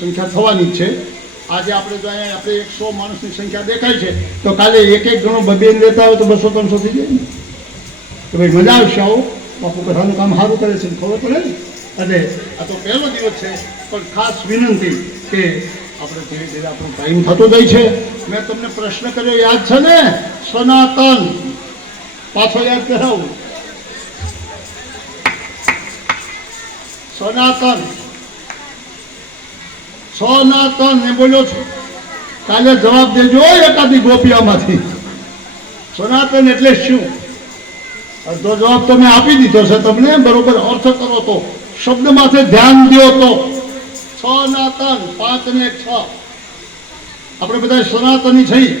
સંખ્યા થવાની છે. આજે આપણે જો અહીંયા આપણે 100 માણસની સંખ્યા દેખાય છે તો કાલે એક ગણો બબેન લેતા હોય તો 200-300 થઈ જાય ને. તો ભાઈ મજા આવશે. આવો બાપુ કથાનું કામ સારું કરે છે, ખબર પડે ને. અને આ તો પહેલો દિવસ છે, પણ ખાસ વિનંતી કે આપણે ધીરે ધીરે આપણો ટાઈમ થતો જાય છે. મેં તમને પ્રશ્ન કર્યો યાદ છે ને? સનાતન પાછો યાદ કરાવું. સનાતન સનાતન ને બોલ્યો છો કાલે જવાબ દેજો એકાદી ગોપિયામાંથી. સનાતન એટલે શું? અડધો જવાબ તમે આપી દીધો છે. તમને બરોબર અર્થ કરો તો, શબ્દ માથે ધ્યાન દો તો. સનાતન 5 ને 6. આપણે બધા સનાતની છીએ.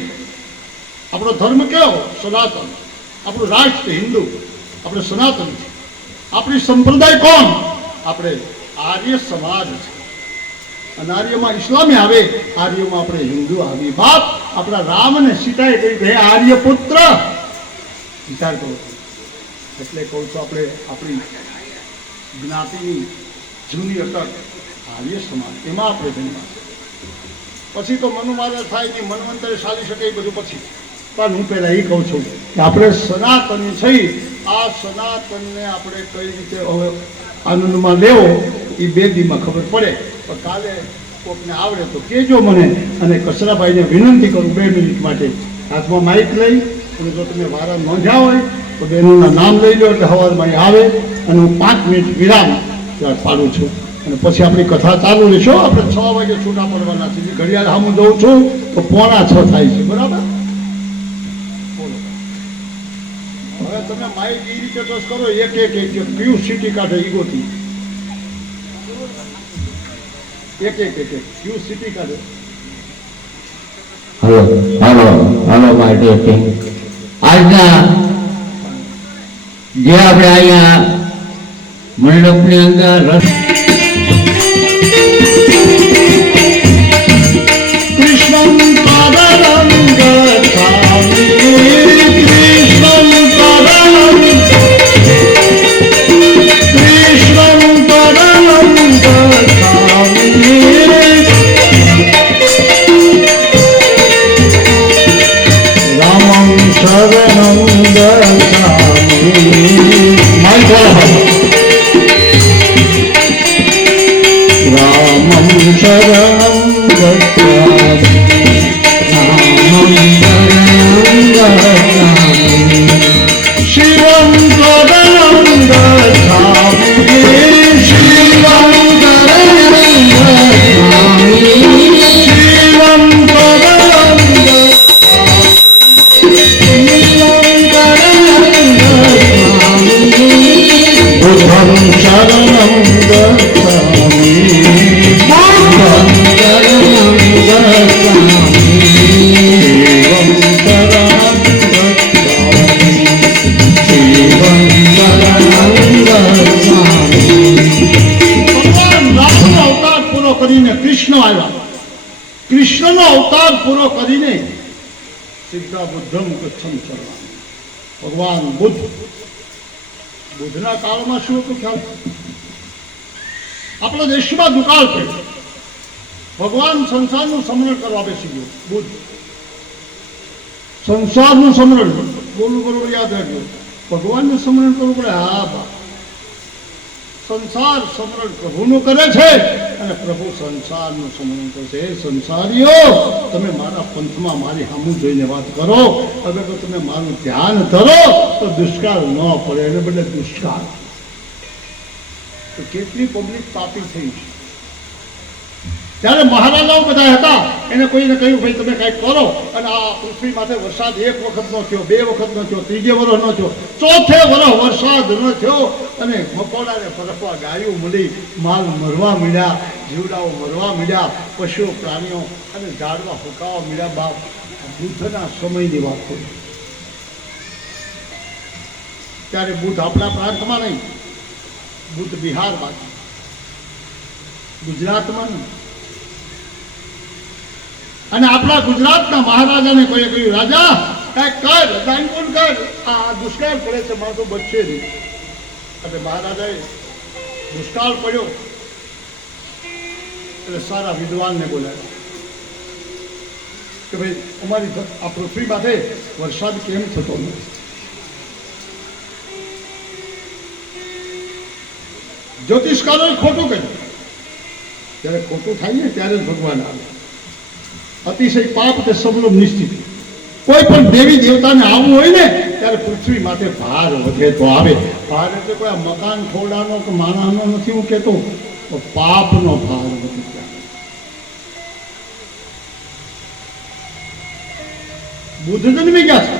આપણો ધર્મ કેવો? સનાતન. આપણું રાષ્ટ્ર હિન્દુ, આપણે સનાતન છે. આપણી સંપ્રદાય કોણ? આપણે આર્ય સમાજ છે. અને આર્યમાં ઇસ્લામી આવે, આર્યમાં આપણે હિન્દુ આવી. બાપ આપણા રામ અને સીતાએ કહ્યું હે આર્ય પુત્ર. વિચાર કરો. એટલે કહું છું આપણે આપણી જ્ઞાતિની જૂની અટક આર્ય સમાજ, એમાં આપણે જન્મા. પછી તો મનુમારા થાય કે મનવંતરે ચાલી શકે એ બધું પછી. પણ હું પહેલા એ કહું છું કે આપણે સનાતની છીએ. આ સનાતનને આપણે કઈ રીતે હવે આનંદમાં લેવો એ 2 દીમાં ખબર પડે. પણ કાલે કોકને આવડે તો કહેજો મને. અને કચરાભાઈને વિનંતી કરું 2 મિનિટ માટે હાથમાં માઇક લઈ, અને જો તમે વારા નોંધ્યા હોય તો બહેનોના નામ લઈ લો એટલે સવારમાં આવે. અને હું 5 મિનિટ વિરામ પાડું છું, અને પછી આપણી કથા ચાલુ રહેશો. આપણે 6 વાગે છૂટા પડવાના છે. ઘડિયાળ સામું દઉં છું તો 5:45 થાય છે. બરાબર? હવે તમે માઇક એ રીતે તો કરો, એક કયું સિટી કાઢે ઈગોથી, એક કયું સિટી કાઢે. હલો હલો હલો મારી ટીમ, આજના જે આપણે અહીંયા મંડપની અંદર કૃષ્ણ પાદરંગ કૃષ્ણનો અવતાર પૂરો કરીને સીધા બુદ્ધમ ગચ્છમ ચરવા. ભગવાન બુદ્ધના કાળમાં શું હતું ખ્યાલ? આપણા દેશમાં દુકાળ પડ્યો. ભગવાન સંસારનું સમરણ કરવા બેસી ગયો. બુદ્ધ સંસારનું સમરણ બોલવું બરોબર યાદ રાખજો. ભગવાનનું સમરણ કરવું પડે. હા બા, સંસાર સમરણ પ્રભુનું કરે છે અને પ્રભુ સંસારનું સમરણ કરે છે. એ સંસારીઓ, તમે મારા પંથમાં મારી સામું જોઈને વાત કરો. અગર તો તમે મારું ધ્યાન ધરો તો દુષ્કાળ ન પડે. એને બદલે દુષ્કાળ. તો કેટલી પબ્લિક પાપી થઈ છે. ત્યારે મહારાજાઓ બધા હતા, એને કોઈને કહ્યું ભાઈ તમે કંઈક કરો. અને આ પૃથ્વી માથે વરસાદ 1 વખત નો થયો, 2 વખત નો થયો, 3જે વર્ષ નો થયો, 4થે વર્ષ વરસાદ ન થયો. અને મકોડાને ફરકવા ગાયું મળી, માલ મરવા મળ્યા, જીવડાઓ મરવા મળ્યા, પશુઓ પ્રાણીઓ અને ઝાડવા ફૂંકાવા મળ્યા. બાપ, બુદ્ધના સમયની વાત કરી. ત્યારે બુદ્ધ આપણા પ્રાંતમાં નહીં, બુદ્ધ બિહાર બાજુ, ગુજરાતમાં નહીં. અને આપણા ગુજરાતના મહારાજાને કોઈએ કહ્યું રાજા કઈક કર, દાનપુન કર, આ દુષ્કાળ પડે છે, માણસો બચશે નહીં. અને મહારાજાએ દુષ્કાળ પડ્યો એટલે સારા વિદ્વાનને બોલાવ્યા કે ભાઈ અમારી આ પૃથ્વી માથે વરસાદ કેમ થતો નથી? જ્યોતિષકારોએ ખોટું કહ્યું. જ્યારે ખોટું થાય ને ત્યારે જ ભગવાન આવે. અતિશય પાપ તે સબલમ નિશ્ચિત. કોઈ પણ દેવી દેવતાને આવવું હોય ને ત્યારે પૃથ્વી માથે ભાર વધે તો આવે. ભાર એટલે કોઈ મકાન ખોડાનો કે માણસનો નથી હું કહેતો, પાપનો ભાર વધે. બુદ્ધ જન્મી ગયા છે.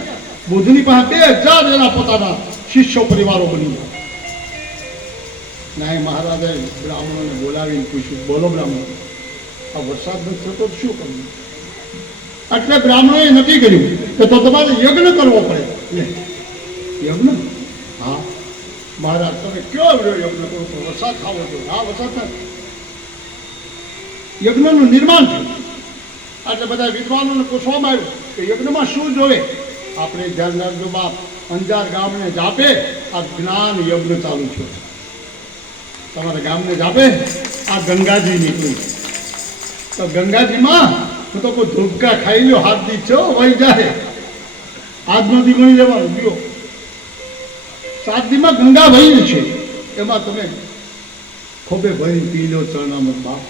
બુદ્ધની પાસે 2000 એના પોતાના શિષ્યો પરિવારો બની ગયા. નાય મહારાજે બ્રાહ્મણોને બોલાવીને પૂછ્યું, બોલો બ્રાહ્મણો, આ વરસાદ નથી થતો તો શું કરવું? એટલે બ્રાહ્મણોએ નક્કી કર્યું કે તો તમારે યજ્ઞ કરવો પડે. લે, યજ્ઞ? હા મહારાજ, તમે કયો યજ્ઞ કરો તો વરસાદ ખાવો છો? હા, વરસાદ થાય. યજ્ઞનું નિર્માણ થયું. એટલે બધા વિદ્વાનોને પૂછવામાં આવ્યું કે યજ્ઞમાં શું જોવે? આપણે ધ્યાન રાખજો બાપ, અંજાર ગામને જાપે આ જ્ઞાન યજ્ઞ ચાલુ છે. તમારા ગામને જાપે આ ગંગાજી નીકળ્યું. તો ગંગાજીમાં હું તો કોઈ ધૂપકા ખાઈ લ્યો, હાથ દી છો વહી જાય. આજનો દી ગણી લેવાનું લ્યો. 7 દીમાં ગંગા વહી છે, એમાં તમે ખોબે ભરી પી લો ચરણામૃત બાપ.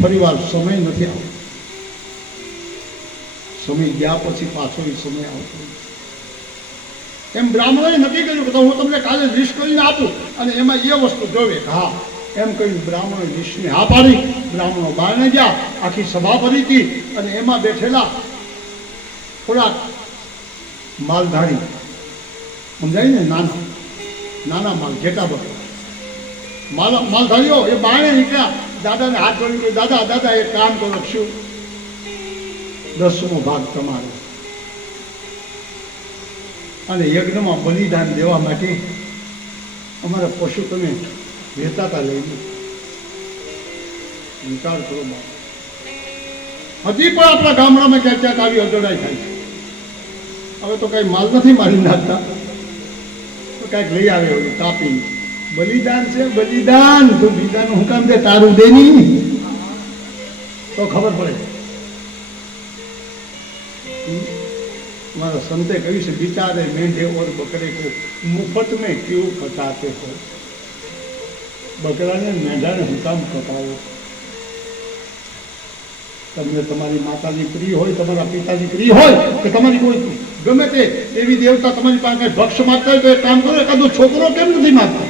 ફરીવાર સમય નથી આવતો. સમય ગયા પછી પાછો એ સમય આવતો. એમ બ્રાહ્મણોએ નક્કી કર્યું કે હું તમને કાલે લિસ્ટ કરીને આપું અને એમાં એ વસ્તુ જોવે. હા, એમ કહ્યું બ્રાહ્મણોએ લિસ્ટને હા પાડી. બ્રાહ્મણો બહારને ગયા, આખી સભા ભરી હતી અને એમાં બેઠેલા થોડાક માલધારી, સમજાય ને, નાના નાના માલ, ઘેટા બધા માલધારીઓ એ બહાર નીકળ્યા. દાદાને હાથ જોડી કહ્યું, દાદા દાદા એક કામ કરો. શું? 10મો ભાગ તમારો. અને યજ્ઞમાં બલિદાન દેવા માટે અમારા પશુ તમે વેચાતા લઈ લો. વિચાર કરો બાપ. હજી પણ આપણા ગામડામાં ક્યાંક ક્યાંક આવી અજોડાઈ થાય છે. હવે તો કઈ માલ નથી મારી નાખતા, તો કાંઈક લઈ આવે એવું કાપીને. બલિદાન છે બલિદાન. તું બીજાનું હું કામ દે, તારું દે નહીં તો ખબર પડે. हमारा संते कही से बिचारे मेंढे और बकरे को मुफ्त में क्यों कटाते हो? बकरा ने मेंढा ने હું કામ કટાવો? તમને તમારી માતાજી પ્રિય હોય, તમારા પિતાજી પ્રિય હોય કે તમારી કોઈ ગમે તે એવી દેવતા તમારી પાસે ભક્ષ માંગતા હોય તો એક કામ કરો, એકાદો છોકરો કેમ નથી માંગતા?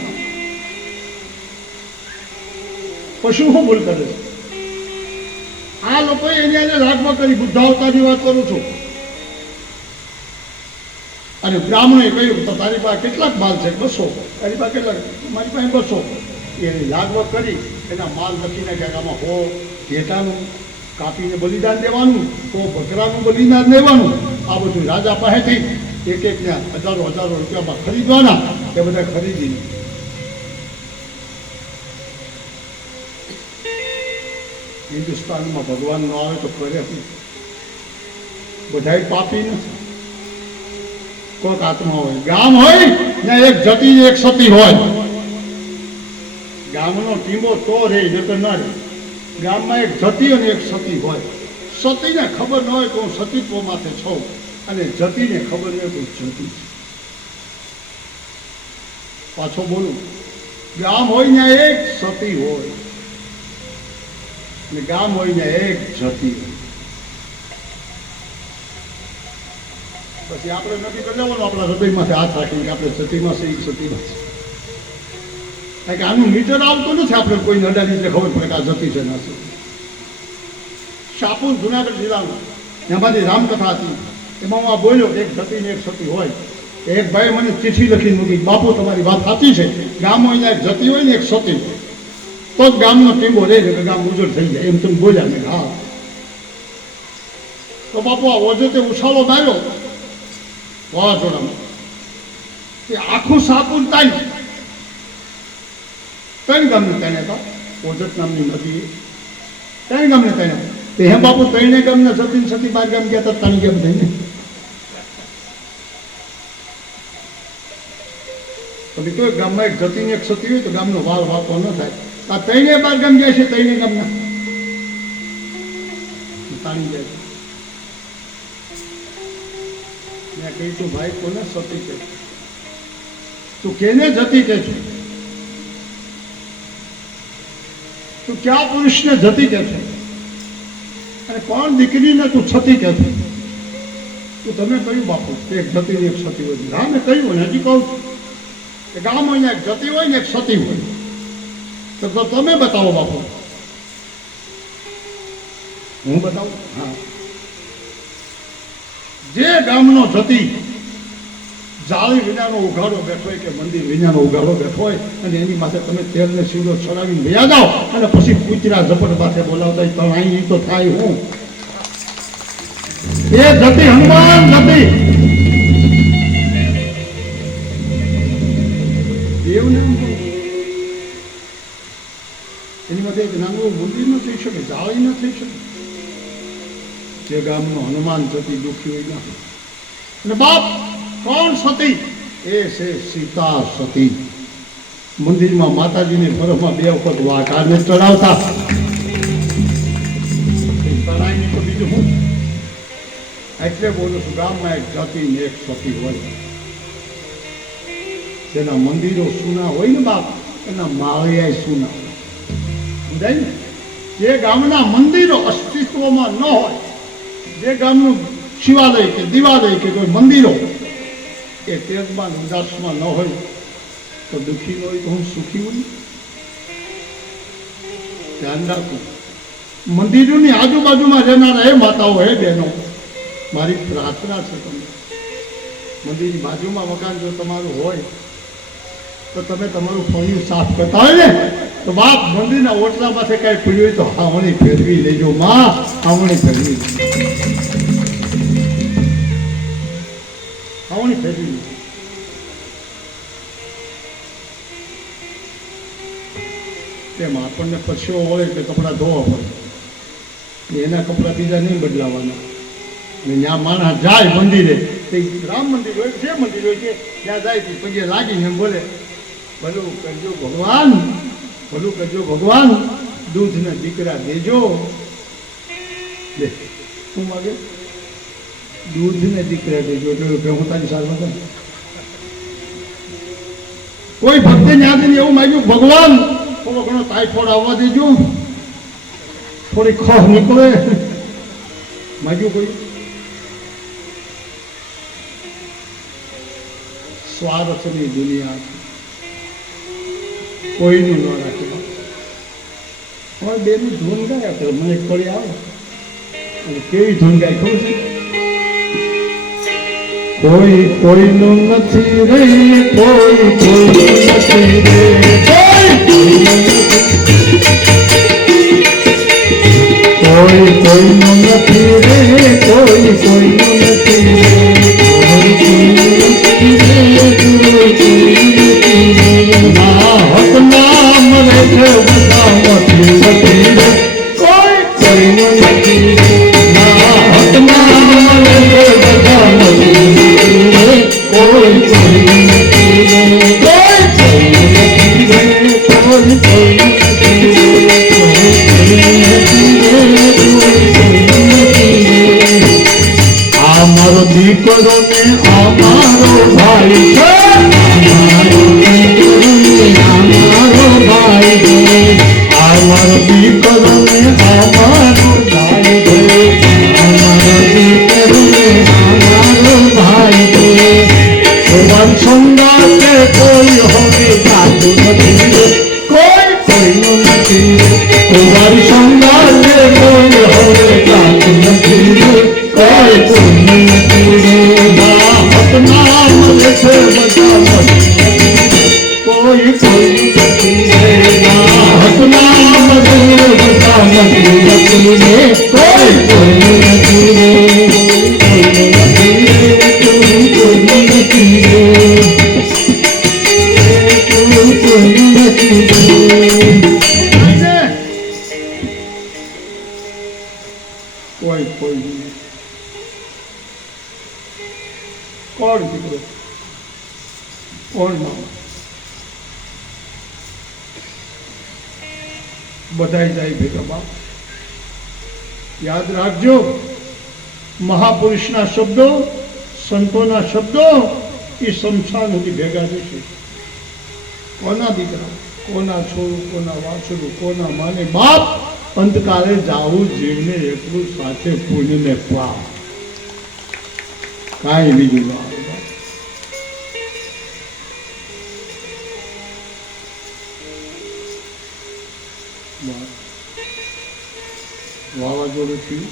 પશુ શું ભૂલ કરે છે? આ લોકોએ એની એને લાગવા કરી. બુદ્ધાવતારની વાત કરું છું. અને બ્રાહ્મણે કહ્યું તો તારી પાસે કેટલાક માલ છે? 200. તારી પાસે કેટલાક? મારી પાસે 200. એની લાગવગ કરી, એના માલ લખી નાખ્યા. આમાં 100 ઘેટાનું કાપીને બલિદાન દેવાનું, 100 બકરાનું બલિદાન દેવાનું. આ બધું રાજા પાસેથી એક એકને હજારો રૂપિયામાં ખરીદવાના. એ બધા ખરીદીને હિન્દુસ્તાનમાં ભગવાન ન આવે તો કરે. બધા પાપી નથી. કોઈક આત્મા હોય. ગામ હોય ને એક જતી ને એક સતી હોય. ગામનો ટીમો તો રે, ને તો ન રે. ગામમાં એક જતી અને એક સતી હોય. સતીને ખબર ન હોય કે હું સતીત્વ માથે છું, અને જતીને ખબર ન હોય કે હું જતી છું. પાછો બોલું, ગામ હોય ને એક સતી હોય, અને ગામ હોય ને એક જતી હોય. પછી આપણે નક્કી કરી લેવાનું આપણા હૃદયમાંથી હાથ રાખીને કે આપણે સતીમાં છે, સતીમાં છે. કારણ કે આનું મીટર આવતું નથી. આપણે કોઈને અડાડી એટલે ખબર પડે કે આ જતી છે ના છે. શાપુર જુનાગઢ જિલ્લામાં એમાંથી રામકથા હતી. એમાં હું આ બોલ્યો એક જતી ને એક સતી હોય. એક ભાઈ મને ચિઠ્ઠી લખીને મૂકી, બાપુ તમારી વાત સાચી છે, ગામ હોય ને એક જતી હોય ને એક સતી તો જ ગામનો ટીંબો રહે છે કે ગામ ઉજળ થઈ જાય. એમ તમે બોલ્યા ને? હા. તો બાપુ આ ઓજતે ઉછાળો માર્યો વાવાઝોડામાં, આખું સાપુર તાઈ. 3 ગામને તાણ્યા હતા. ઓજત નામની નદી 3 ગામને તાણ્યા. હે બાપુ 3 ગામના સતી 12 ગામ ગયા હતા, 3 ગામ થઈને. પછી તો ગામમાં એક જતી ને એક સતી હોય તો ગામનો વાળ વાપો ન થાય. આ 3 ગામ ગયા છે, 3 ગામના તાણી જાય છે. મેં કહ્યું તું ભાઈ કોને સતી કે? તું કેને જતી કે છે? તું ક્યાં પુરુષને જતી કે છે? અને કોણ દીકરીને તું છતી કે છે? તું તમે કહ્યું બાપુ કે એક જતી ને એક સતી હોય. હા મેં કહ્યું ને, હજી કહું છું કે ગામ હોય ને એક જતી હોય ને એક સતી હોય. તો તમે બતાવો બાપુ. હું બતાવું? હા. જે ગામનો જતી જાળી વિનાનો ઉઘાડો બેઠો હોય કે મંદિર વિનાનો ઉઘાડો બેઠો હોય અને એની માથે તમે તેલને સીધો ચડાવીને ભૈયા જાઓ અને પછી કૂતરા ઝપટ માથે બોલાવતા તો અહીં તો થાય હું એ જતી હનુમાન જતી એવું નામ બોલો. એની માટે એક નાનું મંદિર ન થઈ શકે, જાળી ન થઈ શકે. જે ગામનો હનુમાન જતી દુઃખી હોય ના. અને બાપ કોણ સતી? એ છે સીતા સતી. મંદિરમાં માતાજીની ફરજમાં 2 વખત વાઘાને ચડાવતા. તરાઈને તો બીજું હું એટલે બોલું છું, ગામમાં એક જાતિ ને એક સતી હોય. જેના મંદિરો સુના હોય ને બાપ, એના માળિયા સુના હોય. સમજાય ને? જે ગામના મંદિરો અસ્તિત્વમાં ન હોય, જે ગામનું શિવાલય કે દિવાલય કે કોઈ મંદિરો એ તેજમાં ઉદાસમાં ન હોય તો દુઃખી ન હોય તો હું સુખી હોય. ધ્યાન રાખવું. મંદિરોની આજુબાજુમાં રહેનારા એ માતાઓ હે બહેનો, મારી પ્રાર્થના છે તમને, મંદિરની બાજુમાં મકાન જો તમારું હોય તો તમે તમારું ફળિયું સાફ કરતા હોય ને તો બાપ મંદિરના ઓટલા પાસે કઈ પીડ્યું હોય તો હાવણી ફેરવી લેજો માં, હાવણી ફેરવી લેજો, હાવણી ફેરવી લેજો. તેમ આપણને પછીઓ હોય એટલે કપડાં ધોવા પડે, એના કપડાં બીજા નહીં બદલાવાના. અને ત્યાં માણસ જાય મંદિરે, રામ મંદિર હોય જે મંદિર હોય છે ત્યાં જાય પગે લાગીને એમ બોલે, ભલું કરજો ભગવાન, ભલું કરજો ભગવાન, દૂધને દીકરા દેજો. દે શું માગે? દૂધને દીકરા દેજો. એટલે હું તારી સારમાં કોઈ ભક્તે ન્યાથી એવું માગ્યું, ભગવાન થોડો ઘણો ટાઈફોઈડ આવવા દેજો, થોડી ખોફ નીકળે, માગ્યું કોઈ? સ્વાર્થની દુનિયા છે, કોઈનું ન રાખે. હવે બેનું ધૂન ગાયા કરે, મને કળી આવે. અને કેવી ધૂન ગાય ખબર છે? કોઈ કોઈનું નથી રે, કોઈ કોઈનું નથી રે, કોઈ કોઈનું નથી રે, કોઈ કોઈનું નથી રે, ના હક નામ રે છે બધા નથી નથી રે, કોઈ કોઈનું નથી રે, ના હક નામ રે છે બધા નથી રે, કોઈ કોઈનું નથી રે, કોઈ કોઈનું નથી રે, કોઈ કોઈનું નથી રે, આ મારો દીકરો ને આ મારો ભાઈ છે, આ મારો ભાઈ છે, આ મારો દીકરો ને આ મારો ભાઈ છે, આ મારો દીકરો ને આ મારો ભાઈ છે. ભગવાન સુંદર કે કોઈ હવે જાતું નથી, કોઈ કોઈનું નથી, ભગવાન સુંદર કે કોઈ હવે જાતું નથી, કોઈ કોઈનું નથી, ના નામ લે છે બધા નથી, કોઈ કોઈનું નથી, ના નામ લે બધા નથી, કોઈ કોઈનું નથી, કોઈનું નથી, કોઈ કોઈનું નથી, કોઈ કોઈનું નથી. કોઈ કોઈ કોણ દીકરો, કોણ મામા? બધાય જાય ભેગા. બાપ યાદ રાખજો, મહાપુરુષના શબ્દો, સંતોના શબ્દો એ શમશાન સુધી ભેગા જશે. કોના દીકરા, કોના છોરું, કોના વાછરું, કોના માને બાપ, અંતકાલે જાવું જીવને એટલું સાથે પુણ્યને પાપ, કાંઈ બીજું ના આવે. વાવાઝોડું થયું,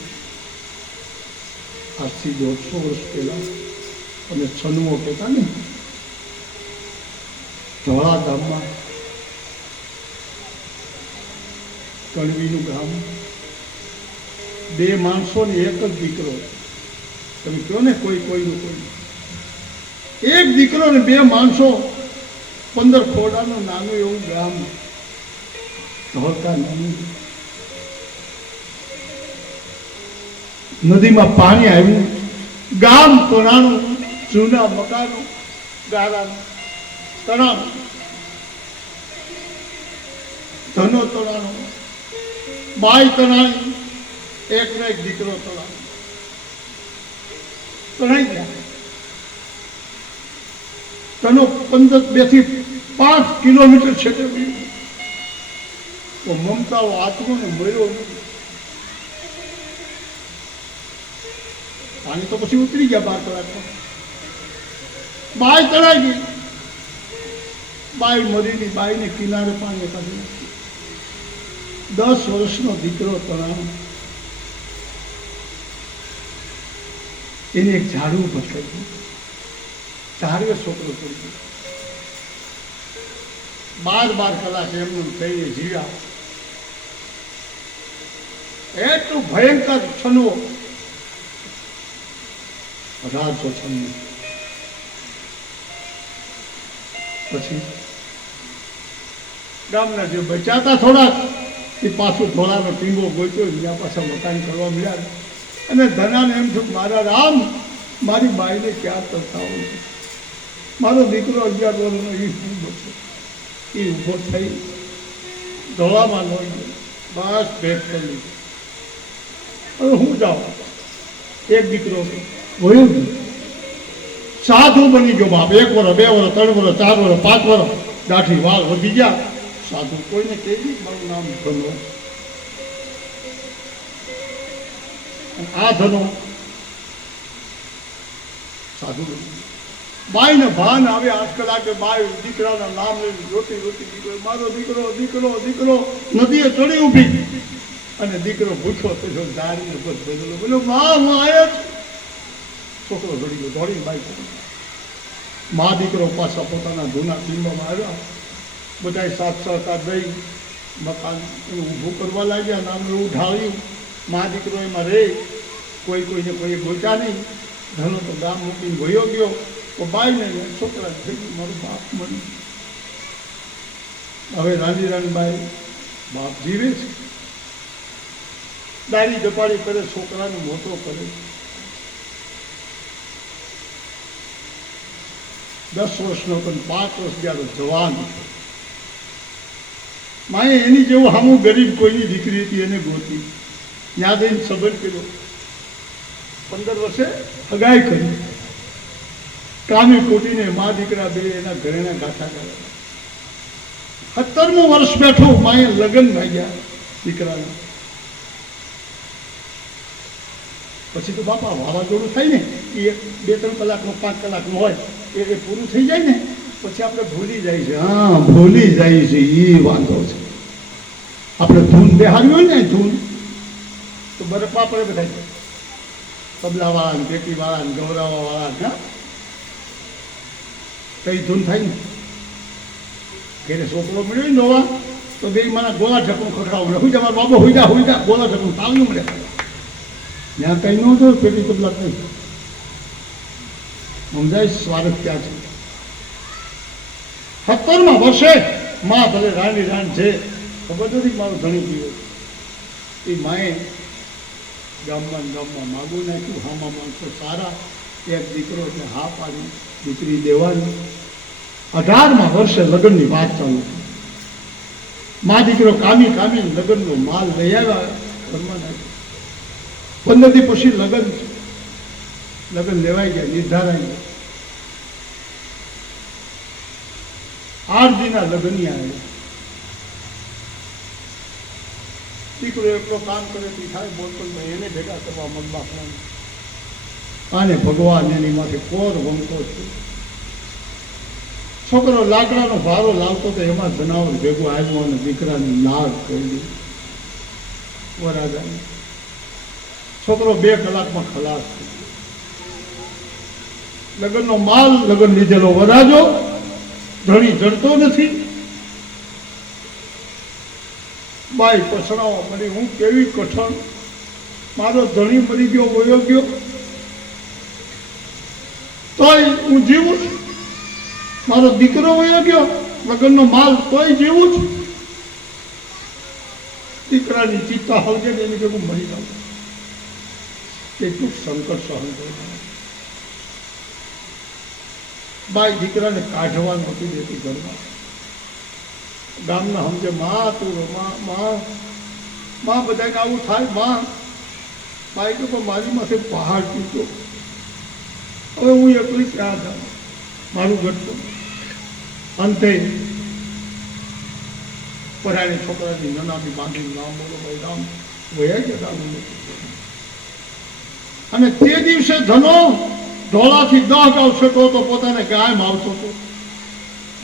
આજથી 150 વર્ષ પહેલા અમે છન્નુઓ કહેતા ને, ધોળા ગામમાં કણવીનું ગામ, 2 માણસો ને એક જ દીકરો. તમે કહો ને કોઈનું કોઈ, એક દીકરો ને 2 માણસો, 15 ખોડાનું નાનું એવું ગામ, ધોળકા નાનું. નદીમાં પાણી આવ્યું, ગામ તણાણું, જૂના મકાનો, ગાળાનું તણાણું, ધનો તણાણું, બાઈ તણાણી, એકનો એક દીકરો તણાણો, તણાઈ ગયા. તનો 2 થી 5 કિલોમીટર છેટે ગયું. તો મમતાઓ આત્મો ને મળ્યો નથી. પાણી તો પછી ઉતરી ગયા 12 કલાકમાં. બાઈ તણાઈ ગઈ. બાઈ મરીની, બાઈને કિનારે પાણી કાઢી નાખ્યું. 10 વર્ષનો દીકરો તણાણો. એને એક ઝાડવું ભટકાઈ ગયું. ઝાડવે છોકરો પડી ગયો. 12 કલાક એમનું થઈને જીવ્યા. એટલું ભયંકર છન્નો 1896. પછી ગામના જે બચાતા થોડાક એ પાછું થોડાનો ટીંગો ગોચ્યો, ત્યાં પાછા મકાન કરવા મળ્યા. અને ધનાને એમ થયું મારા રામ, મારી બાઈને ક્યાં કરતા હોય, મારો દીકરો 11 વર્ષનો એ શું બચો. એ ઊભો થઈ ધોળામાં લોહી ગયો. બસ ભેટ કરી લીધી. હવે હું જાઉં. એક દીકરો હોય સાધુ બની ગયો બાપ. 1 વર્ષ, 2 વર્ષ, 3 વર્ષ, 4 વર્ષ, 5 વર્ષ, દાઢી વાળ વધી ગયા. સાધુ કોઈને કહી મારું નામ ધનો. આ ધનો સાધુ બાઈ ને ભાન આવે 8 કલાકે. બાઈ દીકરાના નામ લઈને રોતી દીકરો, મારો દીકરો, દીકરો, દીકરો. નદીએ ચડી ઊભી અને દીકરો ભૂખ્યો થયો. દારીને બસ બદલો બોલો માં હું આવ્યો છું. છોકરો ચડી ગયો, દોડીને બાઈ. મા દીકરો પાછા પોતાના જૂના ટીંબામાં આવ્યા. બધા સાથ સહકાર દઈ મકાન ઊભું કરવા લાગ્યા. નામ એવું ઢાળ્યું. મા દીકરો એમાં રહે. કોઈને કોઈ ગોચા નહીં. ધનો તો ગામ મૂકીને વયો ગયો. તો બાઈને છોકરા થઈ ગયું મારું બાપ મળ્યું. હવે રાણી બાઈ બાપ જીવે છે. દારી દપાડી કરે, છોકરાને મોટો કરે. 10 વર્ષનો પણ 5 વર્ષ જ્યારે જવાન. માએ એની જેવું હામું ગરીબ કોઈની દીકરી હતી એને ગોતી. ત્યાં જઈને સંબંધ કર્યો. 15 વર્ષે હગાઈ કરી. કામી કોટીને મા દીકરા 2 એના ઘરેણા ગાંઠા કર્યા. 17મું વર્ષ બેઠું. માએ લગ્ન માંગ્યા દીકરાના. પછી તો બાપા વાવાઝોડું થાય ને એ 2-3 કલાકનું 5 કલાકનું હોય એ પૂરું થઈ જાય ને પછી આપણે ભૂલી જાય છે. હા, ભૂલી જાય છે. એ વાંધો છે. આપણે ધૂન બેહારી હોય ને ધૂન તો બરફ આપણે બધા તબલાવાળા, પેટીવાળા, ગૌરાવાવાળા કઈ ધૂન થાય ને. ઘરે છોકરો મળ્યો ને નવા તો 2 મારા ગોળા ઢકું ખખડાવું મળે. હોય મારા બાબો હોય જા ગોળા ઢકું તાળ્યું મળે. ત્યાં કઈ ન હતો પેટી તબલા કઈ સમજાય. સ્વાગત ક્યાં છે. 17મા વર્ષે માં ભલે રાણી છે ખબર નથી મારું ધણી પીવો. એ માએ ગામમાં માગું નાખ્યું. હામાં માણસો સારા. એક દીકરો એટલે હા પાડી દીકરી દેવાની. 18મા વર્ષે લગ્નની વાત ચાલુ થઈ. મા દીકરો કામી લગ્નનો માલ લઈ આવ્યા. ઘરમાં નાખ્યો. 15 દી પછી લગ્ન લેવાઈ ગયા, નિર્ધારાઈ ગયા. 8 દીના લગ્ન આવે. દીકરો એકલો કામ કરે થાય બોલતો એને ભેગા કરવા મન બાપના. અને ભગવાન એની માથે કોર વમતો છે. છોકરો લાકડાનો ભારો લાવતો તો એમાં જનાવર ભેગું આવ્યું અને દીકરાની લાગ કરી વરાજાની. છોકરો 2 કલાકમાં ખલાસ થઈ ગયો. લગ્નનો માલ, લગ્ન લીધેલો વરાજો, ધણી જડતો નથી. બાઈ પસણાવા મળી, હું કેવી કઠણ, મારો ધણી મરી ગયો, વયો ગયો, તોય હું જીવું છું. મારો દીકરો વયો ગયો, લગ્નનો માલ, તોય જીવું છું. દીકરાની ચિંતા આવજે ને એની ભેગું મરી જાઉં. કેટલું સંકટ સહન કર્યું. બાઈ દીકરાને કાઢવા નહોતી દેતી ઘરમાં. ગામના સમજે માં તું માં બધાને આવું થાય માં. બાઈ તો પણ મારી માથે પહાડ તૂટો. હવે હું એકલી ક્યાં જાઉં, મારું ઘટતું. અંતે પરાણે છોકરાની નનામી બાંધીને રામ બોલો ભાઈ રામ વયા ગયા રામ. અને તે દિવસે ધનો ધોળાથી 10 ગાઉ છટો તો પોતાને ગાય આવતો હતો.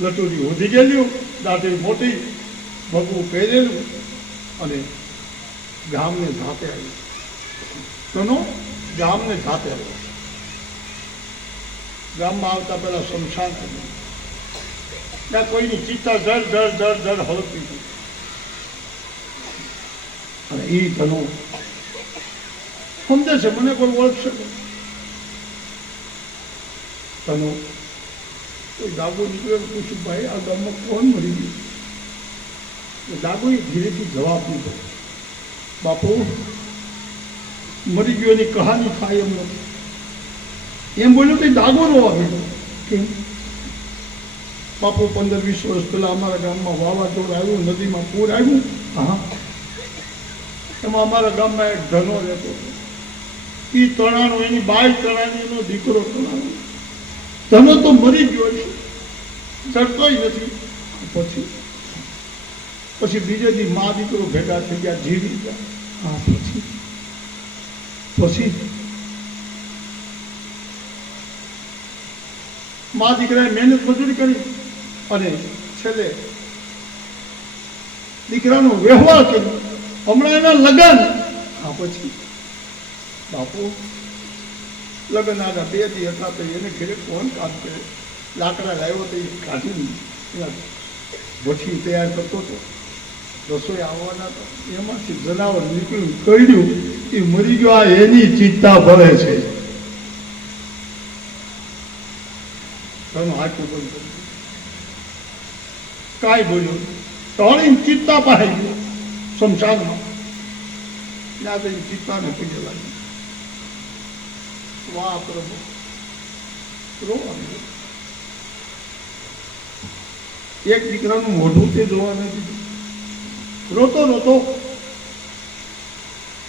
લટુરી હોધી ગયેલું, દાંતરી મોટી, ભગવું પહેરેલું અને ગામને ઝાપે આવ્યું. ધનો ગામને ઝાપે આવ્યો. ગામમાં આવતા પહેલા શમશાન કર્યું. ત્યાં કોઈની ચિત્તા જડ હળપી હતી. અને એ ધનો સમજે છે મને કોઈ ઓળખશે નહીં. તનો કોઈ દાગો નીકળ્યો, પૂછ્યું ભાઈ આ ગામમાં કોણ મરી ગયું? દાગોએ ધીરેથી જવાબ દીધો, બાપુ મરી ગયો એની કહાની થાય એમ નથી. એમ બોલ્યો તો દાગો નો આવે. કેમ? બાપુ 15-20 વર્ષ પહેલા અમારા ગામમાં વાવાઝોડું આવ્યું, નદીમાં પૂર આવ્યું. હા, એમાં અમારા ગામમાં એક ધનો રહેતો હતો. એ તણાનો, એની બાઈ તણાની, એનો દીકરો તણાનો. ધનો તો મરી ગયો છે, ચડતોય નથી. પછી બીજે દી મા દીકરો ભેગા થઈ ગયા, જીવી ગયા. હા, પછી મા દીકરાએ મહેનત મજૂરી કરી અને છેલ્લે દીકરાનો વ્યવહાર કર્યો. હમણાં એના લગ્ન. હા, પછી બાપુ લગ્ન આગળ 2 દી હતા તો એને ઘરે કોણ કામ કરે? લાકડા લાવ્યો તો એ કાઢીને ભઠ્ઠી તૈયાર કરતો હતો. રસોઈ આવવાના હતા, એમાંથી જનાવર નીકળ્યું, કરડ્યું, એ મરી ગયો. આ એની ચિંતા ભરે છે. હાથું બંધ કર્યું, કાંઈ બોલ્યો. ટોળીને ચિત્તા પાસે ગયો શમશાનમાં. ત્યાં જઈને ચિત્તાને પૂજે લાગી. વાહ પ્રભુ, રોવા માંડ્યો. એક દીકરાનું મોઢું તે જોવા નથી દીધું. રોતો રોતો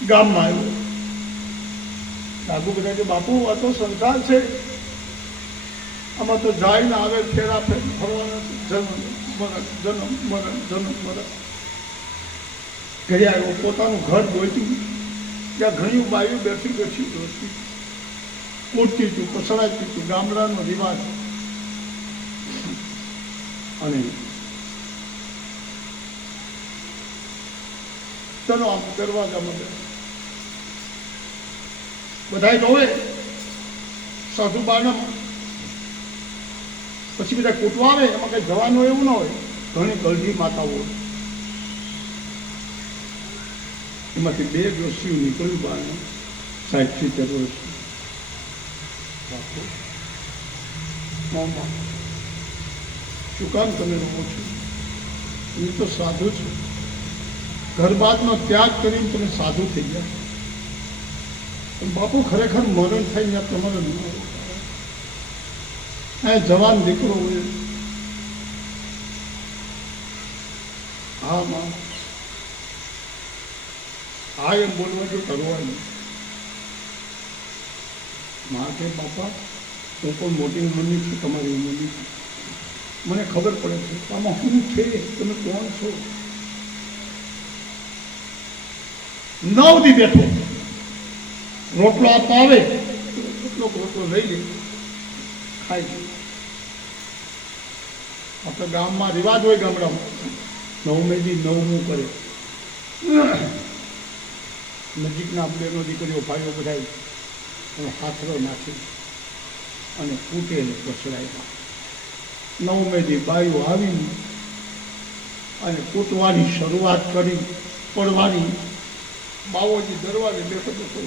ગામમાં આવ્યો. સાધુ બધા કે બાપુ આ તો સંસાર છે, આમાં તો જાય ને આવે, ફેરા ફેર ફરવાના, જન્મ મરણ. ઘરે આવ્યો, પોતાનું ઘર ગોત્યું. ત્યાં ઘણી બાયું બેઠી જોતી, કૂટતી હતું, પસરાતી હતું. ગામડાનો રિવાજ. અને ચલો આમ દરવાજામાં બધા જોવે સાધુ બાનામાં. પછી બધા કૂટવા આવે, એમાં કઈ જવાનું એવું ના હોય. ઘણી ગલજી માતાઓ, એમાંથી 2 ડોસીઓ નીકળ્યું બહાર. 60-70 વર્ષ. શું કામ તમે રહો છો? હું તો સાધુ છું. ઘરબારનો ત્યાગ કરીને તમે સાધુ થઈ ગયા. બાપુ ખરેખર મરણ થાય ત્યાં તમારે આ જવાન દીકરો હોય. હા માં, હા એમ બોલવા જો કરવાનું. માં કે બાપા હું પણ મોટી ઉંમરની છું, તમારી ઉંમરની છું, મને ખબર પડે છે આમાં શું છે, તમે કોણ છો. 9 દી બેઠો, રોટલો આપવા આવે એટલો રોટલો લઈ લે, ખાઈ લે. આપણે ગામમાં રિવાજ હોય, ગામડામાં 9મે દી 9મું કરે. નજીકના બહેનો દીકરીઓ ભાઈઓ બધા હાથરો નાખી અને કૂટેને પછડાવ્યા. નવમેથી બાયું આવી અને કૂટવાની શરૂઆત કરી. પડવાની બાવોજી દરવાજે બેઠો બેઠો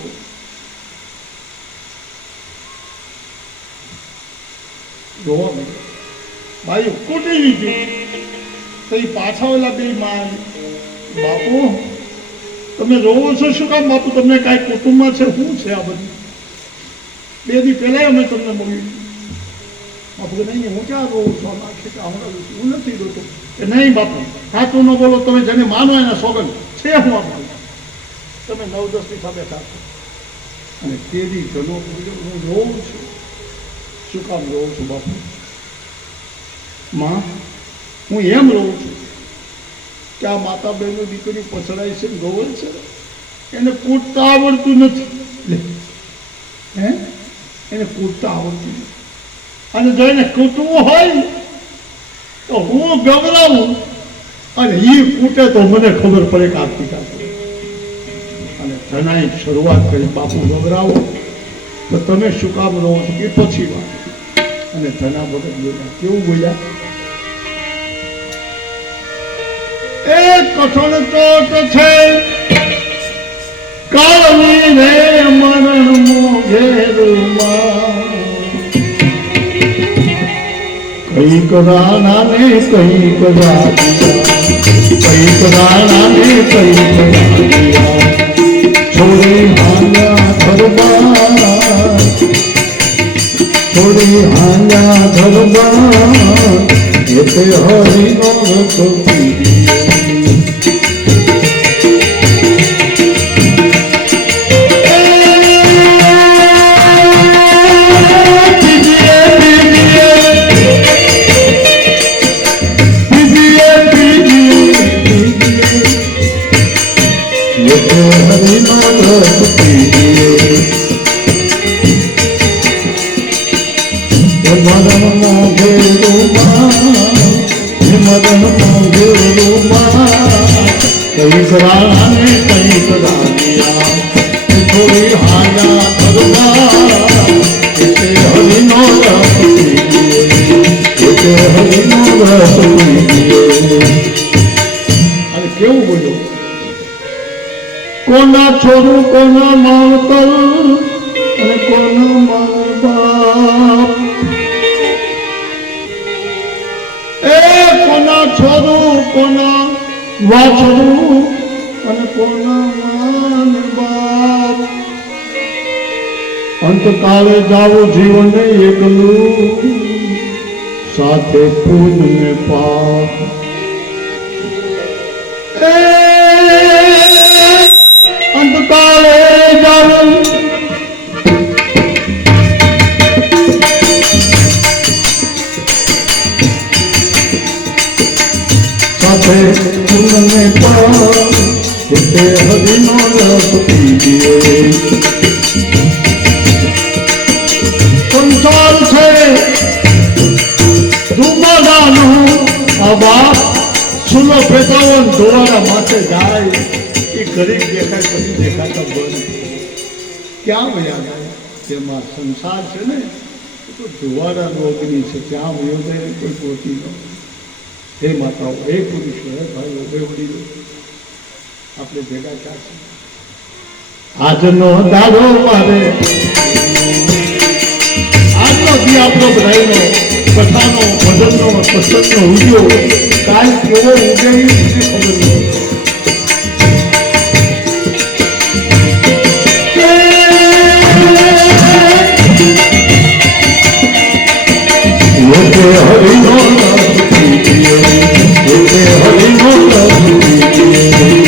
જોવા મળ્યો. બાયું કૂટી લીધી. તો એ પાછા ઓલા બે માં બાપુ તમે રોવો છો શું કામ? બાપુ તમને કાંઈ કુટુંબમાં છે શું છે આ બધું? 2 દી પહેલા અમે તમને મળ્યું. બાપુ કે નહીં હું ક્યાં રોવું છું? આમ આખી હમણાં હું નથી રોતો. કે નહીં બાપુ સાચું ન બોલો. તમે જેને માનો એના સોગંદ છે હું આપણું. તમે 9-10 ની સામે ખાશો. અને તે દી ઘણો હું રોઉં છું. શું કામ રોઉં છું બાપુ? માં હું એમ રહું છું કે આ માતા બહેનો દીકરી પછડાય છે, ગોવલ છે, એને કૂટતા આવડતું નથી. હે એને કૂટતા આવડતું નથી. અને જો એને કૂટવું હોય તો હું ગભરાવું અને એ કૂટે તો મને ખબર પડે કે આવતીકાલ. અને ધનાએ શરૂઆત કરી બાપુ ગભરાવો તો તમે શું કામ રહો છો એ પછી વાત. અને ધના વખત બોલ્યા. કેવું બોલ્યા? એ કઠણ કોટ છે કાળની રે મરણ મોઘેરુમાં. કઈક રાણા ને કઈક રાધિયા, કઈક રાણા ને કઈક રાધિયા. છોડી હાંગા ઘરબાર, છોડી હાંગા ઘરબાર. એતે હરિનો રથ પીડીએ. કઈક રાણા ને કઈક રાધિયા. થોડી હાયા ઘરબાર. એતે હરિનો રથ પીડીએ, એતે હરિનો રથ પીડીએ. અને કેવું બોલ્યો? કોના છોરું કોના માવતર અને કોના મા બાપ. એ કોના છોરું કોના વાછરું અને કોના માન બાપ. અંતકાળે જાવું જીવન એકલું, સાથે પૂન ને પાપ. અંતકાળે જાવું સાથે પૂન ને પાપ. એતે હરિનો રથ પીડીએ. સંસાર છે ધુમાડાનો આ બાપ. સુનો પેટાવન ધોવાના માથે જાય. એ ગરીબ દેખાય પછી દેખાતા બંધ. ક્યાં વયા જાય? જેમાં સંસાર છે ને એ તો ધોવાડાનો અગ્નિ છે. ક્યાં વયો જાય કોઈ પોતી ન. હે માતાઓ, હે પુરુષો, હે ભાઈઓ, હે વડીલો, આપણે ભેગા થયા. આજનો દાડો મારે, આજનો દી આપણો બધાનો કથાનો ભજનનો સત્સંગનો ઉજ્યો કાલ કેવો ઉગે એ ખબર નથી. હરિનો રથ પીડીએ, હરિનો રથ પીડીએ.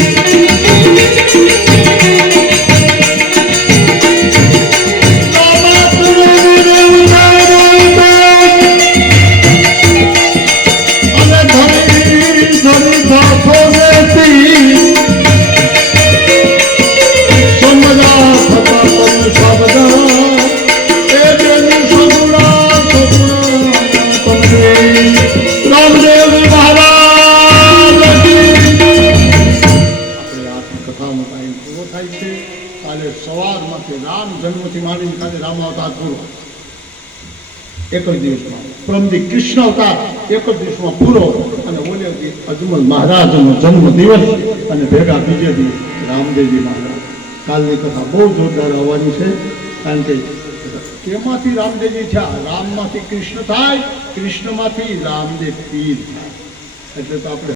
રામદેવ મહારાજ એક જ દિવસમાં પરમદી કૃષ્ણ અવતાર એક જ દિવસમાં પૂરો, અને ઓલે અજમલ મહારાજનો જન્મ દિવસ અને ભેગા બીજે દિવસ રામદેવજી મહારાજ. કાલની કથા બહુ જોરદાર આવવાની છે, કારણ કે કેમાંથી રામદેવજી થયા? રામમાંથી કૃષ્ણ થાય, કૃષ્ણમાંથી રામદેવ પીર થાય. એટલે તો આપણે